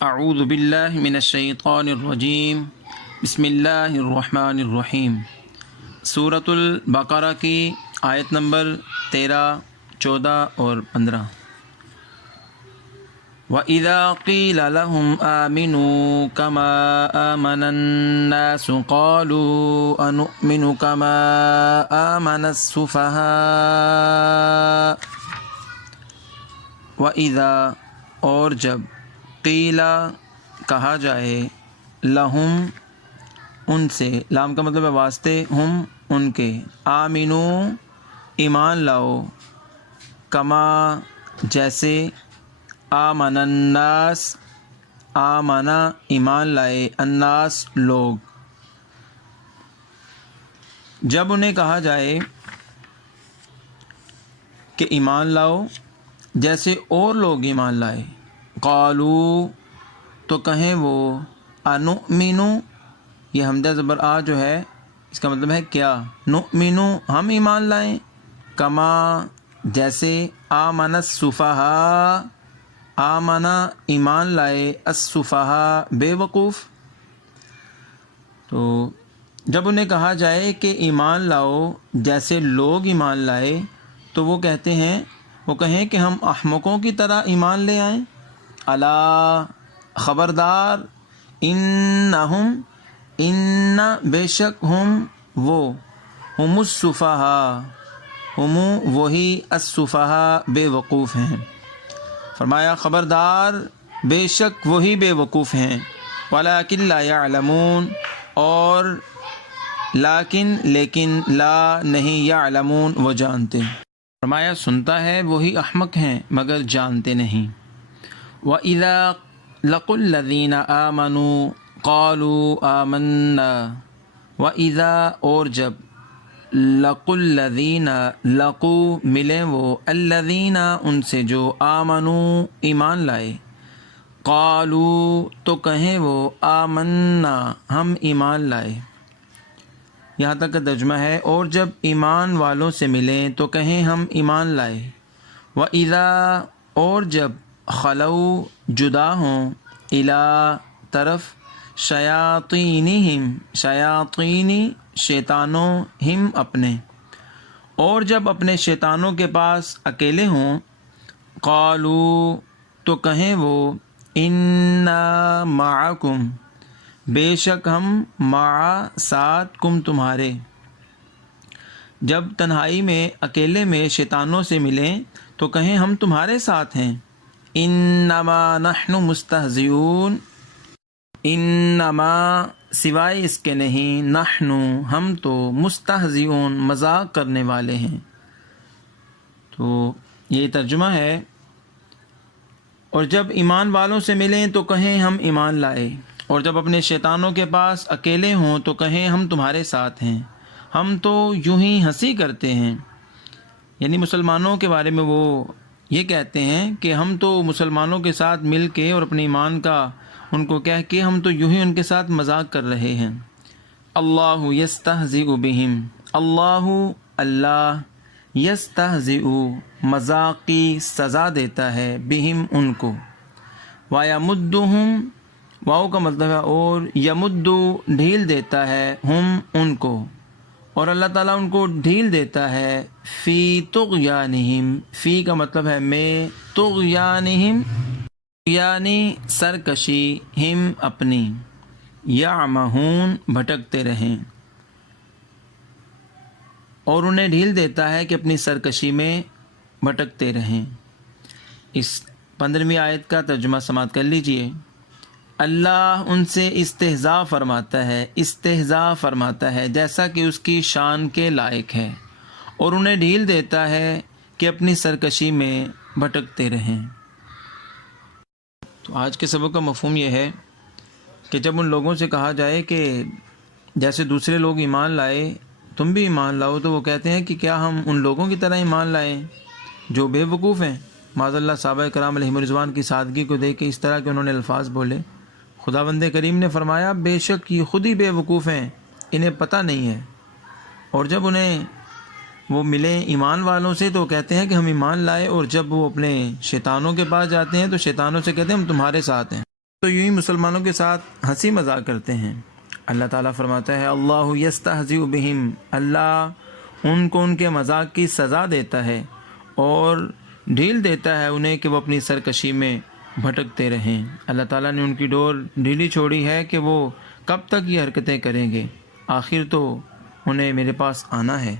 اعوذ باللہ من الشیطان الرجیم بسم اللہ الرحمن الرحیم۔ سورۃ البقرہ کی آیت نمبر 13، 14 اور 15۔ وَإِذَا قِيلَ لَهُمْ آمِنُوا كَمَا آمَنَ النَّاسُ قَالُوا أَنُؤْمِنُ كَمَا آمَنَ السُّفَهَاءُ۔ وَإِذَا اور جب قیل کہا جائے لہم ان سے، لام کا مطلب ہے واسطے، ہم ان کے، آمنو ایمان لاؤ، کما جیسے، آمن الناس آمنا ایمان لائے، الناس لوگ۔ جب انہیں کہا جائے کہ ایمان لاؤ جیسے اور لوگ ایمان لائے، قالو تو کہیں وہ، انؤمنو یہ حمزہ زبر آ جو ہے اس کا مطلب ہے کیا، نؤمنو ہم ایمان لائیں، کما جیسے، آمن السفہاء آمنا ایمان لائے، السفہاء بے وقوف۔ تو جب انہیں کہا جائے کہ ایمان لاؤ جیسے لوگ ایمان لائے تو وہ کہیں کہ ہم احمقوں کی طرح ایمان لے آئیں۔ الا خبردار، انہم بے شک ہم وہ، ہم السفہاء ہم وہی، السفہاء بے وقوف ہیں۔ فرمایا خبردار بے شک وہی بے وقوف ہیں، ولکن لا یعلمون اور لیکن لا نہیں، یعلمون وہ جانتے۔ فرمایا سنتا ہے وہی احمق ہیں مگر جانتے نہیں۔ وَإِذَا لَقُوا الَّذِينَ آمَنُوا قَالُوا آمَنَّا۔ وَإِذَا اور جب، لَقُوا الَّذِينَ لَقُوا ملیں وہ، الَّذِينَ ان سے جو، آمَنُوا ایمان لائے، قَالُوا تو کہیں وہ، آمَنَّا ہم ایمان لائے۔ یہاں تک کا ترجمہ ہے، اور جب ایمان والوں سے ملیں تو کہیں ہم ایمان لائے۔ وَإِذَا اور جب، خلو جدا ہوں، الا طرف، شیاطینہم شیاطینی شیطانوں، ہم اپنے، اور جب اپنے شیطانوں کے پاس اکیلے ہوں، قالو تو کہیں وہ، انا معکم بے شک ہم، مع ساتھ، کم تمہارے۔ جب تنہائی میں اکیلے میں شیطانوں سے ملیں تو کہیں ہم تمہارے ساتھ ہیں۔ انما نحن مستہزئون، انما سوائے اس کے نہیں، نحن ہم تو، مستہزئون مذاق کرنے والے ہیں۔ تو یہ ترجمہ ہے، اور جب ایمان والوں سے ملیں تو کہیں ہم ایمان لائے، اور جب اپنے شیطانوں کے پاس اکیلے ہوں تو کہیں ہم تمہارے ساتھ ہیں۔ ہم تو یوں ہی ہنسی کرتے ہیں، یعنی مسلمانوں کے بارے میں وہ یہ کہتے ہیں کہ ہم تو مسلمانوں کے ساتھ مل کے اور اپنے ایمان کا ان کو کہہ کے ہم تو یوں ہی ان کے ساتھ مذاق کر رہے ہیں۔ اللہ یستہزئ بہم، اللہ یستہزئ مذاق کی سزا دیتا ہے، بہم ان کو، ویمدہم واؤ کا مطلب ہے اور، یمد ڈھیل دیتا ہے، ہم ان کو، اور اللہ تعالیٰ ان کو ڈھیل دیتا ہے، فی طغیانہم، فی کا مطلب ہے میں، طغیانہم یعنی سرکشی، ہم اپنی، یعمہون بھٹکتے رہیں، اور انہیں ڈھیل دیتا ہے کہ اپنی سرکشی میں بھٹکتے رہیں۔ اس 15ویں آیت کا ترجمہ سماعت کر لیجئے۔ اللہ ان سے استہزاء فرماتا ہے جیسا کہ اس کی شان کے لائق ہے، اور انہیں ڈھیل دیتا ہے کہ اپنی سرکشی میں بھٹکتے رہیں۔ تو آج کے سبق کا مفہوم یہ ہے کہ جب ان لوگوں سے کہا جائے کہ جیسے دوسرے لوگ ایمان لائے تم بھی ایمان لاؤ، تو وہ کہتے ہیں کہ کیا ہم ان لوگوں کی طرح ایمان لائیں جو بے وقوف ہیں۔ معاذ اللہ صحابہ کرام علیہم الرضوان کی سادگی کو دیکھ کے اس طرح کے انہوں نے الفاظ بولے۔ خداوند کریم نے فرمایا بے شک یہ خود ہی بے وقوف ہیں، انہیں پتہ نہیں ہے۔ اور جب انہیں وہ ملیں ایمان والوں سے تو کہتے ہیں کہ ہم ایمان لائے، اور جب وہ اپنے شیطانوں کے پاس جاتے ہیں تو شیطانوں سے کہتے ہیں ہم تمہارے ساتھ ہیں۔ تو یوں ہی مسلمانوں کے ساتھ ہنسی مذاق کرتے ہیں۔ اللہ تعالیٰ فرماتا ہے اللہ یستہزئ بہم، اللہ ان کو ان کے مذاق کی سزا دیتا ہے اور ڈھیل دیتا ہے انہیں کہ وہ اپنی سرکشی میں بھٹکتے رہیں۔ اللہ تعالیٰ نے ان کی ڈور ڈھیلی چھوڑی ہے کہ وہ کب تک یہ حرکتیں کریں گے، آخر تو انہیں میرے پاس آنا ہے۔